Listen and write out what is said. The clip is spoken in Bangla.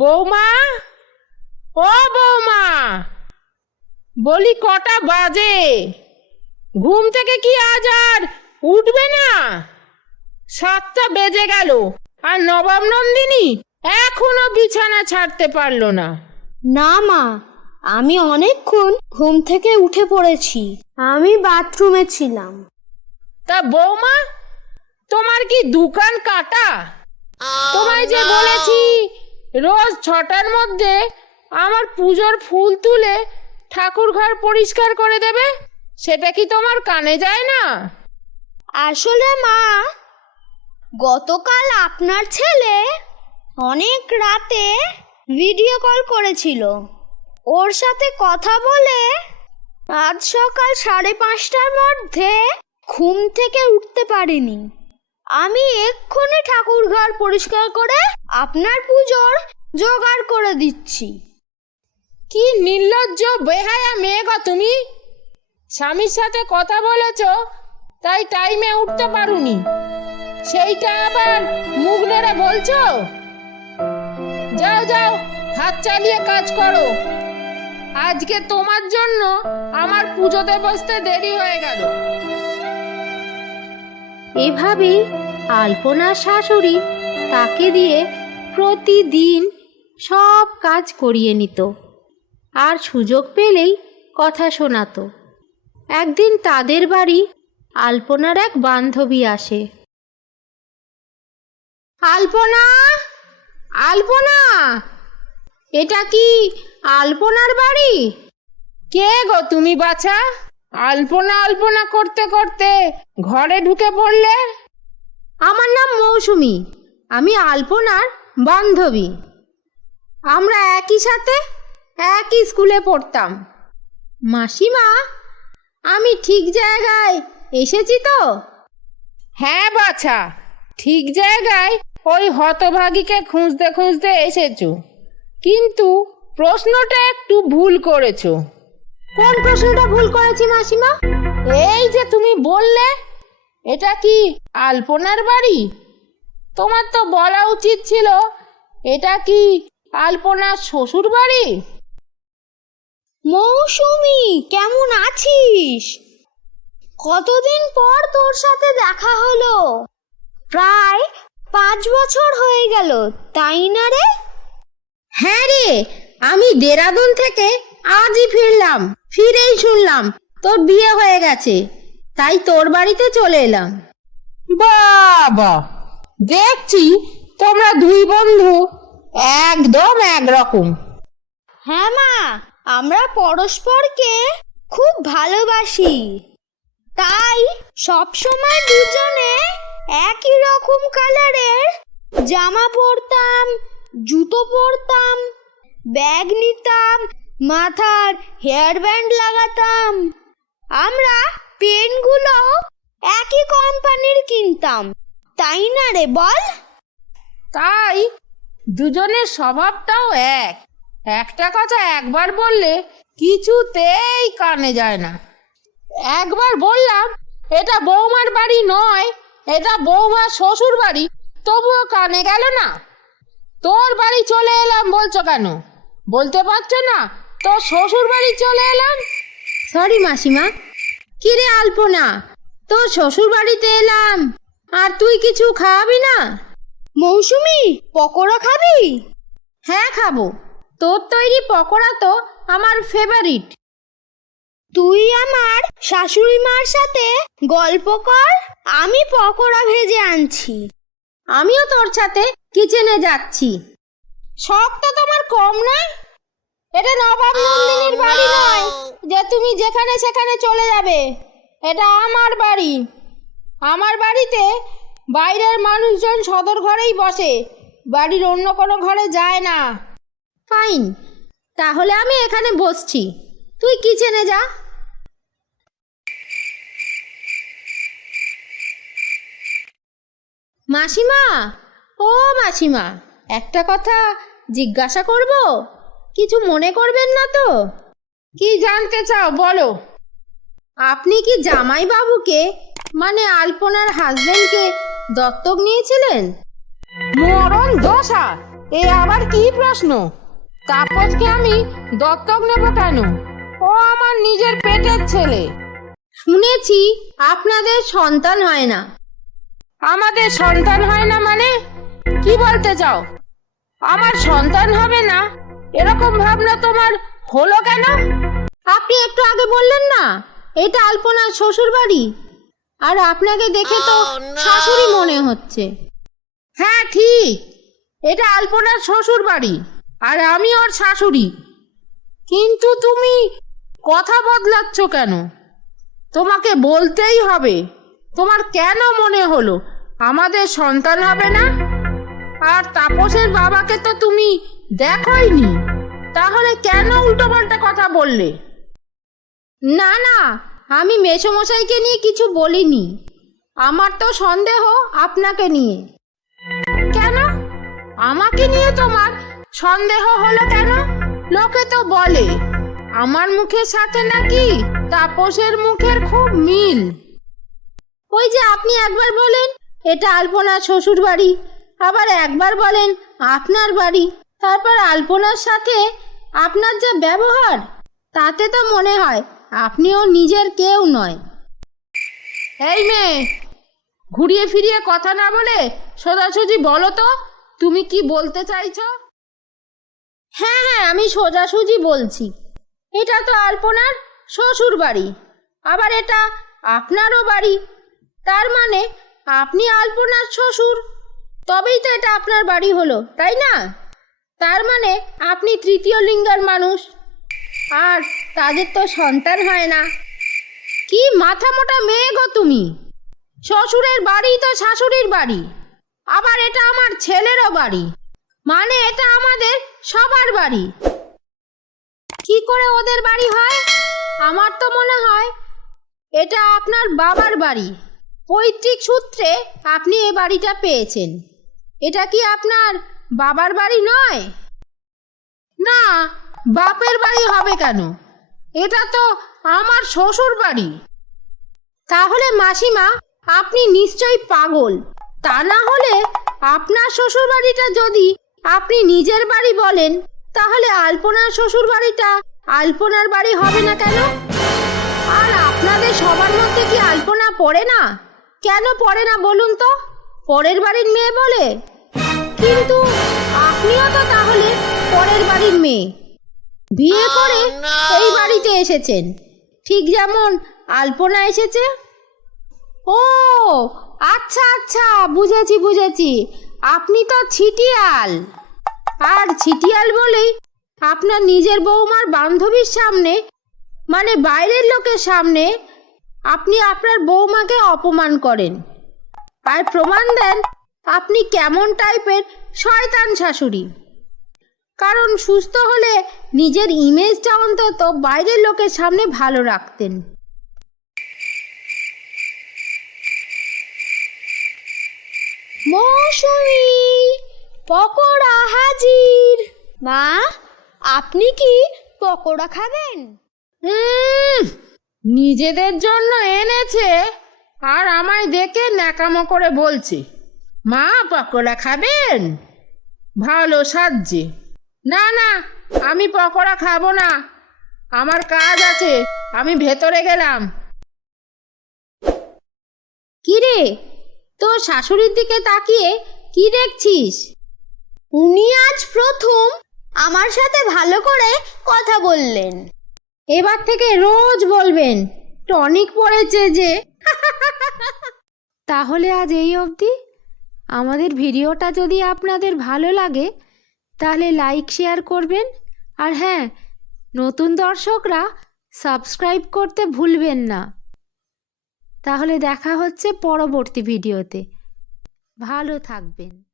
বৌমা? ও বৌমা, বলি কটা বাজে? ঘুম থেকে কি আজ আর উঠবে না? সাতটা বেজে গেল, আর নবাব নন্দিনী এখনও বিছানা ছাড়তে পারল না। না মা আমি অনেকক্ষণ ঘুম থেকে উঠে পড়েছি। আমি বাথরুমে ছিলাম। তা বৌমা তোমার কি দোকান কাটা? তোমায় যে বলেছি রোজ ছটার মধ্যে আমার পুজোর ফুল তুলে ঠাকুর ঘর পরিষ্কার করে দেবে? সেটা কি তোমার কানে যায় না? আসলে মা গতকাল আপনার ছেলে অনেক রাতে ভিডিও কল করেছিল। ওর সাথে কথা বলে আজ সকাল সাড়ে পাঁচটার মধ্যে ঘুম থেকে উঠতে পারিনি। আমি এক্ষুনি ঠাকুর ঘর পরিষ্কার করে আপনার পুজোর জোগাড় করে দিচ্ছি। কি নির্লজ্জ, বেহায়া মেয়ে গো তুমি। স্বামীর সাথে কথা বলেছ, তাই টাইমে উঠতে পারুনি। সেইটা আবার মুখ নেড়ে বলছো? যাও যাও, হাত চালিয়ে কাজ করো। আজকে তোমার জন্য আমার পুজোতে বসতে দেরি হয়ে গেল। এভাবেই আলপনার শাশুড়ি তাকে দিয়ে প্রতিদিন সব কাজ করিয়ে নিত আর সুযোগ পেলেই কথা শোনাতো। একদিন তাদের বাড়ি আলপনার এক বান্ধবী আসে। আলপনা! আলপনা! এটা কি আলপনার বাড়ি? কে গো তুমি বাছা? আলপনা আলপনা করতে করতে ঘরে ঢুকে পড়লে? আমার নাম মৌসুমি। আমি আলপনার বান্ধবী। আমরা একই সাথে একই স্কুলে পড়তাম। মাসিমা আমি ঠিক জায়গায় এসেছি তো? হ্যাঁ বাছা ঠিক জায়গায় ওই হতভাগীকে খুঁজতে খুঁজতে এসেছ। কিন্তু প্রশ্নটা একটু ভুল করেছ। কোন প্রশ্নটা ভুল করেছি মাসিমা? এই যে তুমি বললে এটা কি আলপনার বাড়ি? তোমার তো বলা উচিত ছিল এটা কি আলপনার শ্বশুর বাড়ি? মৌসুমি কেমন আছিস? কতদিন পর তোর সাথে দেখা হলো? প্রায় পাঁচ বছর হয়ে গেল তাই না রে? হ্যাঁ রে আমি দেরাদুন থেকে আজই ফিরলাম ফিরেই শুনলাম তোর বিয়ে হয়ে গেছে তাই তোর বাড়িতে চলে এলাম। বাবা দেখছি তোমরা দুই বন্ধু একদম একরকম। হ্যাঁ মা আমরা পরস্পরকে খুব ভালোবাসি। তাই সব সময় দুজনে একই রকম কালারের জামা পরতাম জুতো পরতাম, ব্যাগ নিতাম, মাথার হেয়ার ব্যান্ড লাগাতাম। আমরা পেনগুলো একই কোম্পানির কিনতাম, তাই না রে বল? তাই? দুজনের স্বভাবটাও এক। একটা কথা একবার বললে কিছুতেই কানে যায় না। একবার বললাম, এটা বৌমার বাড়ি নয়, এটা বৌমার শ্বশুর বাড়ি তবুও কানে গেল না। তোর বাড়ি চলে এলাম বলছো কেন? বলতে পারছ না? তোর শ্বশুর বাড়ি চলে এলাম? সরি মাসিমা। কিরে আলপনা তোর শ্বশুর বাড়িতে এলাম। আর তুই কিছু খাওয়াবি না? মৌসুমি পকোড়া খাবি? হ্যাঁ খাব। তোর তৈরি পকোড়া তো আমার ফেভারিট তুই আমার শাশুড়ি মার সাথে গল্প কর আমি পকোড়া ভেজে আনছি। আমিও তোর সাথে কিচেনে যাচ্ছি। শখ তো তোমার কম না এটা নবাব নন্দিনীর বাড়ি নয় যে তুমি যেখানে সেখানে চলে যাবে। এটা আমার বাড়ি। আমার বাড়িতে বাইরের মানুষজন সদর ঘরেই বসে। বাড়ির অন্য কোনো ঘরে যায় না। ফাইন তাহলে আমি এখানে বসছি। তুই কিচেনে যা। মাসিমা ও মাসিমা একটা কথা জিজ্ঞাসা করব? কিছু মনে করবেন না তো? কি জানতে চাও বলো। আপনি কি জামাইবাবুকে মানে আলপনার হাজবেন্ডকে দত্তক নিয়েছিলেন? মরণ দশা এ আবার কি প্রশ্ন? তাপসকে আমি দত্তক নেব কেন? ও আমার নিজের পেটের ছেলে। শুনেছি আপনাদের সন্তান হয় না। আমাদের সন্তান হয় না মানে? কি বলতে চাও? আমার সন্তান হবে না? এরকম ভাবনা তোমার হলো কেন? আপনি একটু আগে বললেন না এটা আলপনার শ্বশুর বাড়ি আর আপনাকে দেখে তো শাশুড়ি মনে হচ্ছে। হ্যাঁ ঠিক। এটা আলপনার শ্বশুর বাড়ি আর আমি ওর শাশুড়ি। কিন্তু তুমি কথা বদলাচ্ছ কেন? তোমাকে বলতেই হবে। তোমার কেন মনে হলো? আমাদের সন্তান হবে না? আর তাপসের বাবাকে তো তুমি দেখোইনি। তাহলে কেন উল্টোপাল্টা কথা বললে? না না, আমি মেসমশাইকে নিয়ে কিছু বলিনি। আমার তো সন্দেহ আপনাকে নিয়ে। কেন? আমাকে নিয়ে তোমার সন্দেহ হলো কেন? লোকে তো বলে, আমার মুখের সাথে নাকি তাপসের মুখের খুব মিল? ওই যে আপনি একবার বলেন, এটা আলপনার শ্বশুর বাড়ি। আবার একবার বলেন, আপনার বাড়ি। তারপর আলপনার সাথে আপনার যা ব্যবহার, তাতে তো মনে হয় আপনিও নিজের কেউ নয়। এই মেয়ে, ঘুরিয়ে ফিরিয়ে কথা না বলে সোজাসুজি বলো তো, তুমি কি বলতে চাইছো? হ্যাঁ হ্যাঁ আমি সোজাসুজি বলছি। এটা তো আলপনার শ্বশুর বাড়ি, আবার এটা আপনারও বাড়ি। তার মানে আপনি আলপনার শ্বশুর। তবেই তো এটা আপনার বাড়ি হলো, তাই না? তার মানে আপনি তৃতীয় লিঙ্গার মানুষ। আর তাদের তো সন্তান হয় না। কি মাথা মোটা মেয়ে গো তুমি! শ্বশুরের বাড়ি তো শাশুড়ির বাড়ি। আবার এটা আমার ছেলেরও বাড়ি। মানে এটা আমাদের সবার বাড়ি। কি করে ওদের বাড়ি হয়? আমার তো মনে হয় এটা আপনার বাবার বাড়ি। পৈতৃক সূত্রে আপনি এ বাড়িটা পেয়েছেন। এটা কি আপনার বাবার বাড়ি নয়? না, বাপের বাড়ি হবে কেন? এটা তো আমার শ্বশুর বাড়ি। তাহলে মাসিমা, আপনি নিশ্চয়ই পাগল। তা না হলে আপনার শ্বশুর বাড়িটা যদি আপনি নিজের বাড়ি বলেন, তাহলে আলপনার শ্বশুর বাড়িটা আলপনার বাড়ি হবে না কেন? আর আপনাদের সবার মধ্যে কি আলপনা পড়ে না? কেন পড়ে না বলুন তো? পরের বাড়ির মেয়ে বলে। কিন্তু আপনিও তো তাহলে পরের বাড়ির মেয়ে। বিয়ে করে এই বাড়িতে এসেছেন। ঠিক যেমন আলপনা এসেছে। ও আচ্ছা আচ্ছা বুঝেছি বুঝেছি। আপনি তো ছিটিয়াল। আর ছিটিয়াল বলেই আপনার নিজের বৌমার বান্ধবীর সামনে মানে বাইরের লোকের সামনে আপনি আপনার বৌমাকে অপমান করেন। আর প্রমাণ দেন আপনি কেমন টাইপের শয়তান শাশুড়ি। কারণ সুস্থ হলে নিজের ইমেজটা অন্তত বাইরের লোকের সামনে ভালো রাখতেন। মৌসুমি পকোড়া হাজির। মা আপনি কি পকোড়া খাবেন? উম, নিজেদের জন্য এনেছে আর আমায় দেখে ন্যাকামো করে বলছে, মা, পকোড়া খাবেন? ভালো সাজছে। না না, আমি পকোড়া খাব না। আমার কাজ আছে, আমি ভেতরে গেলাম। কি রে তোর শাশুড়ির দিকে তাকিয়ে কি দেখছিস? উনি আজ প্রথম আমার সাথে ভালো করে কথা বললেন। এবার থেকে রোজ বলবেন, টনিক পড়েছে যে। তাহলে আজ এই অবধি। আমাদের ভিডিওটা যদি আপনাদের ভালো লাগে, তাহলে লাইক, শেয়ার করবেন। আর হ্যাঁ নতুন দর্শকরা সাবস্ক্রাইব করতে ভুলবেন না। তাহলে দেখা হচ্ছে পরবর্তী ভিডিওতে। ভালো থাকবেন।